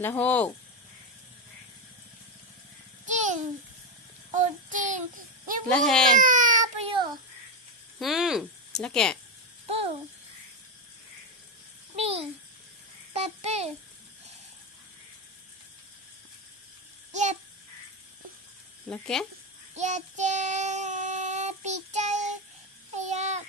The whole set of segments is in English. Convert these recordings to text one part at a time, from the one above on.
là hô. Chin. Chin. Là hè. Bự. Là kẹ. Bự. Bì. Bự. Yep. Là kẹ. Yep. Bì chay. Yep.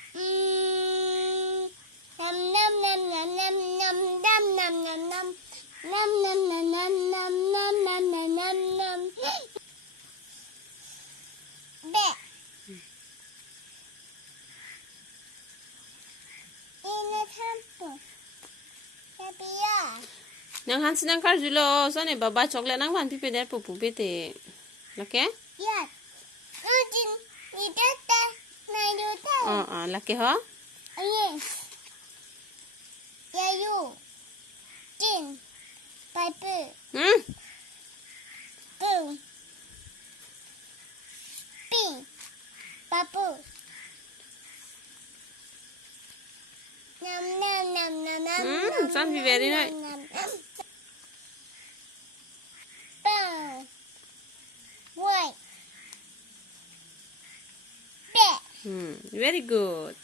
Nam nam nam nam nam nam nam nam nam nam. Nam nam nam nam nam nam nam nam nam nam. Bẹ. In the temple. Happy. Nang han sinang kar julo so ne baba chocolate nang van pipe der pupu bete. Là kẹ. Yes. Chin. Ni tata. Nai du ta. Là kẹ hả? Yes. Yeah, you. Chin. Pipe. Boo. Bee. Babu. Nam nam nam nam nam. Son vi very nice. Bow. White. Bear. Very good.